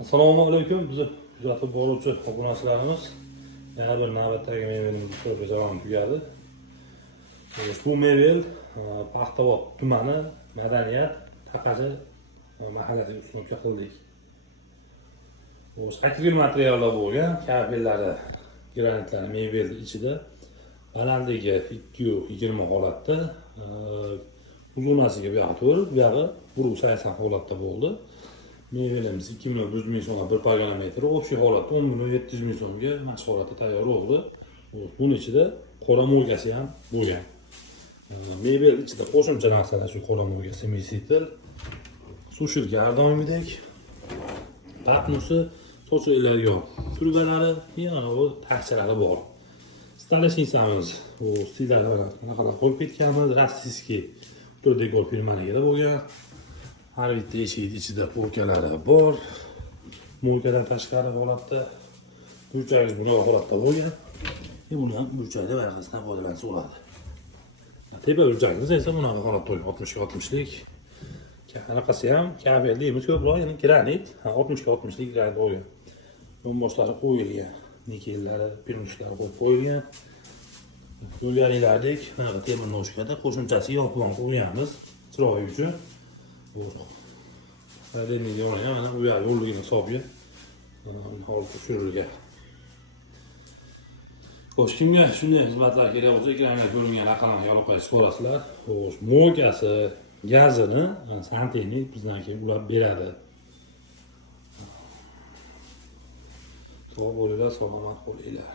Assalomu alaykum. Bizni kuzatib boruvchi obunachilarimiz yana bir navbatdagi mebelimizni ko'rib javob tugadi. Bu mebel Paxtavod tumani Madaniyat Taqachi mahallasiga ustunlikka qildik. Akryl materiallar bo'lgan, kabellari, granitlar mebelni ichida balandligi 220 holatda, uzunasiga bu yoqqa 4, bu yog'i 180 holatda bo'ldi. Mebelimiz 2.100 ming so'mga 1 pogona metri, общий holatda 10.700 ming so'mga mashg'ulotda tayyor bo'ldi. Buning ichida qora mo'lgasi ham bo'lgan. Mebel ichida qo'shimcha narsalar shu qora mo'lga semisil, sushil gardonidek, patnusi, sochiladigan turbalari, yana bu taqchalari bor. Stoleshnicamiz, bu stillar qanaqa qo'yib ketganmiz, rossiyskiy tur dekor firmaligida bo'lgan. Har bitta eshik ichida polkalari bor. Mo'lkadan tashqari holatda burchagingiz buni holatda bo'lgan. Buni ham burchakda varaqasidan foydalansa bo'ladi. Tepa burchagingiz esa bunaqa holatda bo'lgan, 60-60lik. Qanaqasi ham kabelimiz ko'proq, ya'ni granit, 60-60lik granit bo'lgan. Yonboshlari qo'yilgan, nikellari, pinuslari qo'yib qo'yilgan. Ko'rganinglardek, mana temir noshkada qo'shimchasi yopiq qo'yganmiz chiroyi uchun. Madaniy yo'lga mana u yoq yo'lligini hisobiga hol tushirilgan. Xo'sh, kimga shunday xizmatlar kerak bo'lsa, ekranga ko'ringan raqamlarga aloqa qilib so'rasizlar. Xo'sh, mo'lkasi, gazini santexnik bizdan keyin ulab beradi. Sog' bo'linglar, salomat bo'linglar.